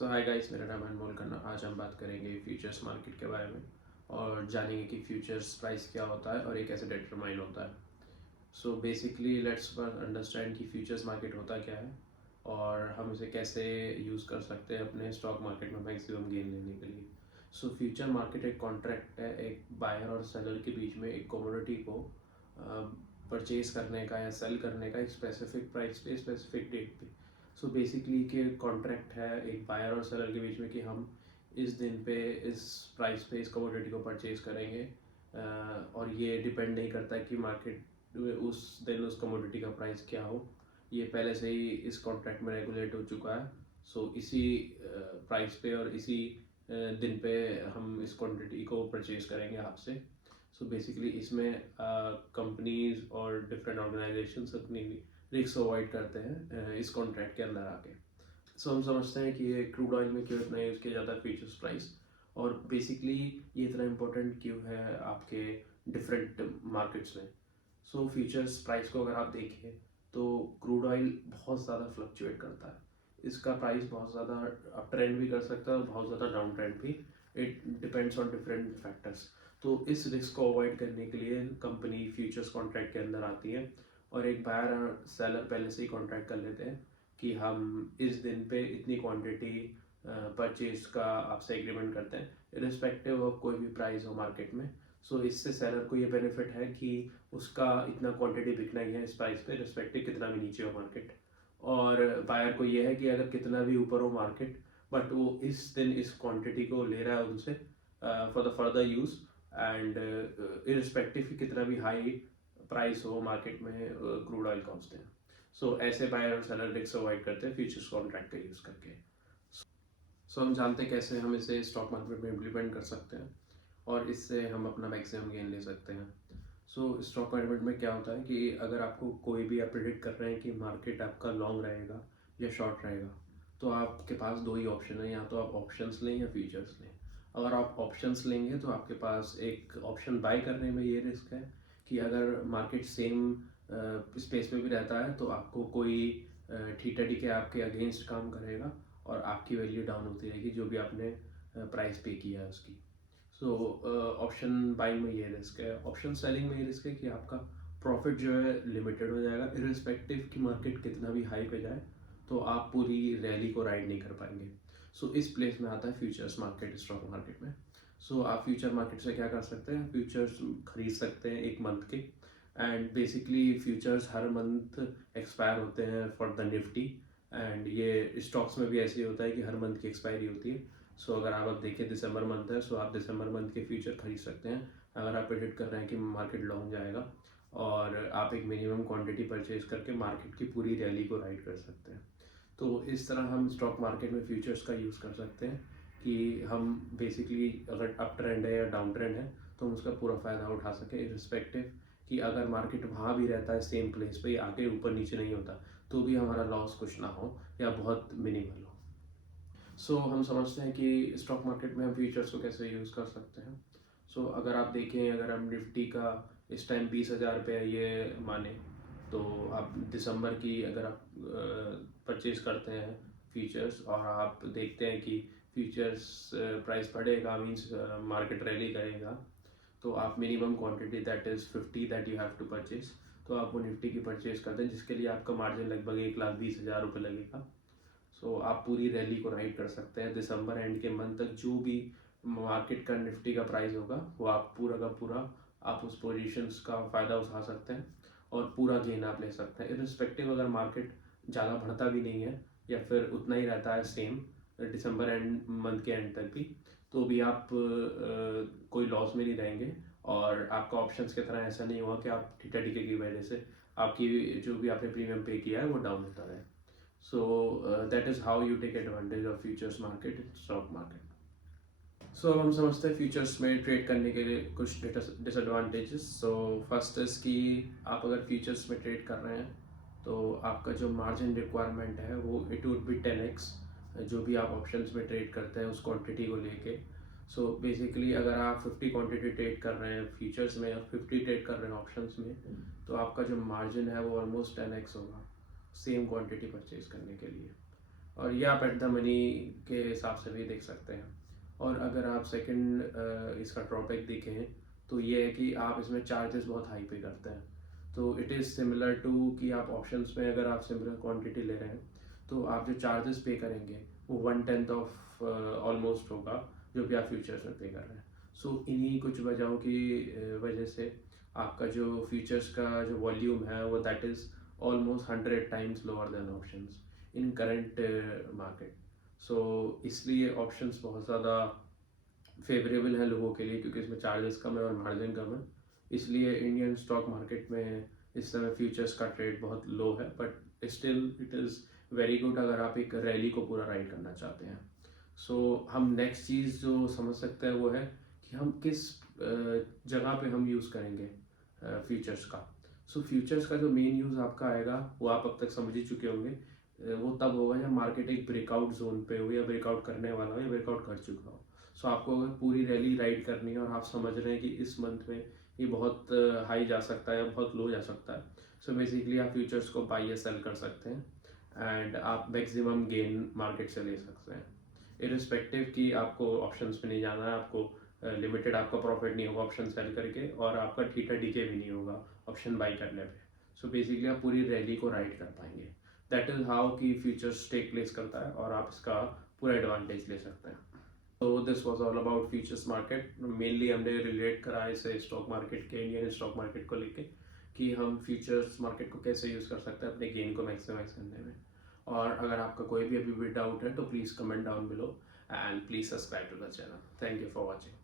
सो hi guys, मेरा नाम है अनमोल खन्ना। आज हम बात करेंगे फ्यूचर्स मार्केट के बारे में और जानेंगे कि फ्यूचर्स प्राइस क्या होता है और ये कैसे डिटरमाइन होता है। सो बेसिकली लेट्स अंडरस्टैंड कि फ्यूचर्स मार्केट होता क्या है और हम इसे कैसे यूज़ कर सकते हैं अपने स्टॉक मार्केट में मैक्सिमम गेन लेने के लिए। सो फ्यूचर मार्केट एक कॉन्ट्रैक्ट है, एक बायर और सेलर के बीच में एक कमोडिटी को परचेज करने का या सेल करने का एक स्पेसिफिक प्राइस पे स्पेसिफिक डेट पे। सो बेसिकली कि कॉन्ट्रैक्ट है एक बायर और सेलर के बीच में कि हम इस दिन पे इस प्राइस पे इस कमोडिटी को परचेज करेंगे। और ये डिपेंड नहीं करता कि मार्केट उस दिन उस कमोडिटी का प्राइस क्या हो, ये पहले से ही इस कॉन्ट्रैक्ट में रेगुलेट हो चुका है। सो इसी प्राइस पे और इसी दिन पे हम इस क्वांटिटी को परचेज करेंगे आपसे। सो बेसिकली इसमें कंपनीज और डिफरेंट ऑर्गेनाइजेशंस अपनी रिस्क अवॉइड करते हैं इस कॉन्ट्रैक्ट के अंदर आके। सो हम समझते हैं कि ये क्रूड ऑयल में क्यों इतना यूज़ किया जाता है फ्यूचर्स प्राइस, और बेसिकली ये इतना इम्पोर्टेंट क्यों है आपके डिफरेंट मार्केट्स में। सो फ्यूचर्स प्राइस को अगर आप देखें तो क्रूड ऑयल बहुत ज़्यादा फ्लक्चुएट करता है। इसका प्राइस बहुत ज़्यादा अप ट्रेंड भी कर सकता है और बहुत ज़्यादा डाउन ट्रेंड भी। It depends on different factors. तो इस रिस्क को अवॉइड करने के लिए कंपनी फ्यूचर्स कॉन्ट्रैक्ट के अंदर आती है और एक बायर और सेलर पहले से ही कॉन्ट्रैक्ट कर लेते हैं कि हम इस दिन पे इतनी क्वांटिटी परचेज का आपसे एग्रीमेंट करते हैं, इरिस्पेक्टिव ऑफ कोई भी प्राइस हो मार्केट में। सो इससे सेलर को ये बेनिफिट है कि उसका इतना क्वांटिटी बिकना ही है इस प्राइस पे, रिस्पेक्टिव कितना भी नीचे हो मार्केट। और बायर को ये है कि अगर कितना भी ऊपर हो मार्केट, बट वो इस दिन इस क्वांटिटी को ले रहा है उनसे for the further use. And irrespective कि कितना भी हाई प्राइस हो मार्केट में क्रूड ऑयल का उस दिन। सो ऐसे बायर और सेलर रिस्क अवॉइड करते हैं फ्यूचर्स कॉन्ट्रैक्ट का यूज़ करके। सो हम जानते हैं कैसे हम इसे स्टॉक मार्केट में इम्प्लीमेंट कर सकते हैं और इससे हम अपना मैक्सिमम गेन ले सकते हैं। सो स्टॉक मार्केट में क्या होता है कि अगर आपको कोई भी आप प्रिडिक्ट कर रहे हैं कि मार्केट आपका लॉन्ग रहेगा या शॉर्ट रहेगा, तो आपके पास दो ही ऑप्शन है, या तो आप ऑप्शंस लें या फ्यूचर्स लें। अगर आप ऑप्शंस लेंगे तो आपके पास एक ऑप्शन बाय करने में ये रिस्क है कि अगर मार्केट सेम स्पेस पे भी रहता है तो आपको कोई ठीठा के आपके अगेंस्ट काम करेगा और आपकी वैल्यू डाउन होती रहेगी जो भी आपने प्राइस पे किया है उसकी। सो ऑप्शन बाइंग में ये रिस्क है। ऑप्शन सेलिंग में ये रिस्क है कि आपका प्रॉफिट जो है लिमिटेड हो जाएगा, इरिस्पेक्टिव कि मार्केट कितना भी हाई पे जाए तो आप पूरी रैली को राइड नहीं कर पाएंगे। सो इस प्लेस में आता है फ्यूचर्स मार्केट स्टॉक मार्केट में। सो आप फ्यूचर मार्केट से क्या कर सकते हैं, फ्यूचर्स खरीद सकते हैं एक मंथ के। And basically futures her month expire होते हैं फॉर द निफ्टी। एंड ये स्टॉक्स में भी ऐसे ही होता है कि हर मंथ की एक्सपायरी होती है। सो अगर आप अब देखें दिसंबर मंथ है, सो आप दिसंबर मंथ के फ्यूचर खरीद सकते हैं अगर आप प्रेडिक्ट कर रहे हैं कि मार्केट लॉन्ग जाएगा, और आप एक मिनिमम क्वांटिटी परचेज करके मार्केट की पूरी रैली को राइड कर सकते हैं। तो इस तरह हम स्टॉक मार्केट में फ्यूचर्स का यूज़ कर सकते हैं कि हम बेसिकली अगर अप ट्रेंड है या डाउन ट्रेंड है तो हम उसका पूरा फ़ायदा उठा सकें, रिस्पेक्टिव कि अगर मार्केट वहाँ भी रहता है सेम प्लेस पे, आगे ऊपर नीचे नहीं होता, तो भी हमारा लॉस कुछ ना हो या बहुत मिनिमल हो। सो हम समझते हैं कि स्टॉक मार्केट में हम फ्यूचर्स को कैसे यूज़ कर सकते हैं। सो अगर आप देखें, अगर हम निफ्टी का इस टाइम 20,000 पे है ये माने, तो आप दिसंबर की अगर आप परचेज करते हैं फ्यूचर्स और आप देखते हैं कि फ्यूचर्स प्राइस बढ़ेगा, मींस मार्केट रैली करेगा, तो आप minimum quantity that is 50 that you have to purchase, तो आप वो निफ्टी की परचेज करते हैं जिसके लिए आपका मार्जिन लगभग 1,20,000 रुपये लगेगा। सो आप पूरी रैली को राइड कर सकते हैं दिसंबर एंड के मंथ तक। जो भी मार्केट का निफ्टी का प्राइस होगा वो आप पूरा का पूरा आप उस पोजीशंस का फ़ायदा उठा सकते हैं और पूरा गेन आप ले सकते हैं, इरिस्पेक्टिव अगर मार्केट ज़्यादा बढ़ता भी नहीं है या फिर उतना ही रहता है सेम दिसंबर एंड मंथ के एंड तक भी, तो भी आप कोई लॉस में नहीं रहेंगे। और आपका ऑप्शंस की तरह ऐसा नहीं हुआ कि आप ठीठा टीके की वजह से आपकी जो भी आपने प्रीमियम पे किया है वो डाउन होता रहे। So that is how you take advantage of futures market, stock market. सो अब हम समझते हैं फ्यूचर्स में ट्रेड करने के लिए कुछ डिसएडवांटेजेस। सो फर्स्ट इज कि आप अगर फ्यूचर्स में ट्रेड कर रहे हैं तो आपका जो मार्जिन रिक्वायरमेंट है वो इट वुड बी 10x जो भी आप ऑप्शंस में ट्रेड करते हैं उस क्वांटिटी को लेके। सो बेसिकली अगर आप 50 क्वांटिटी ट्रेड कर रहे हैं फ्यूचर्स में और 50 ट्रेड कर रहे हैं ऑप्शंस में, तो आपका जो मार्जिन है वो ऑलमोस्ट 10x होगा सेम क्वांटिटी परचेज करने के लिए। और ये आप एट द मनी के हिसाब से भी देख सकते हैं। और अगर आप सेकंड इसका ड्रॉबैक देखें तो ये है कि आप इसमें चार्जेस बहुत हाई पे करते हैं। तो इट इज़ सिमिलर टू कि आप ऑप्शंस में अगर आप सिमिलर क्वांटिटी ले रहे हैं तो आप जो चार्जेस पे करेंगे वो 1/10 ऑफ ऑलमोस्ट होगा जो भी आप फ्यूचर्स में पे कर रहे हैं। सो इन्हीं कुछ वजहों की वजह से आपका जो फ्यूचर्स का जो वॉल्यूम है वो that is almost 100 times lower than options in current market. So इसलिए ऑप्शंस बहुत ज़्यादा फेवरेबल है लोगों के लिए क्योंकि इसमें चार्जेस कम है और मार्जिन कम है। इसलिए इंडियन स्टॉक मार्केट में इस समय फ्यूचर्स का ट्रेड बहुत लो है, but still it is very good अगर आप एक रैली को पूरा राइड करना चाहते हैं। सो हम नेक्स्ट चीज़ जो समझ सकते हैं वो है कि हम किस जगह पे हम यूज़ करेंगे फ्यूचर्स का। सो फ्यूचर्स का जो मेन यूज़ आपका आएगा वो आप अब तक समझ ही चुके होंगे। वो तब होगा जब मार्केट एक ब्रेकआउट जोन पे हो या ब्रेकआउट करने वाला हो या ब्रेकआउट कर चुका हो। सो आपको अगर पूरी रैली राइड करनी है और आप समझ रहे हैं कि इस मंथ में ये बहुत हाई जा सकता है या बहुत लो जा सकता है, सो बेसिकली आप फ्यूचर्स को बाई या सेल कर सकते हैं एंड आप मैक्सिमम गेन मार्केट से ले सकते हैं। इरिस्पेक्टिव कि आपको ऑप्शंस में नहीं जाना है, आपको लिमिटेड आपका प्रॉफिट नहीं होगा ऑप्शन सेल करके और आपका थीटा डीके भी नहीं होगा ऑप्शन बाई करने पे। सो बेसिकली आप पूरी रैली को राइड कर पाएंगे। दैट इज़ हाउ कि फ्यूचर्स टेक प्लेस करता है और आप इसका पूरा एडवांटेज ले सकते हैं। तो this was all about futures market. Mainly हमने रिलेट करा इसे स्टॉक मार्केट के, इंडियन स्टॉक मार्केट को लेके कि हम फ्यूचर्स मार्केट को कैसे यूज़ कर सकते हैं अपने गेन को मैक्सिमाइज करने में। और अगर आपका कोई भी अभी भी डाउट है तो please comment down below and please subscribe to the channel. Thank you for watching.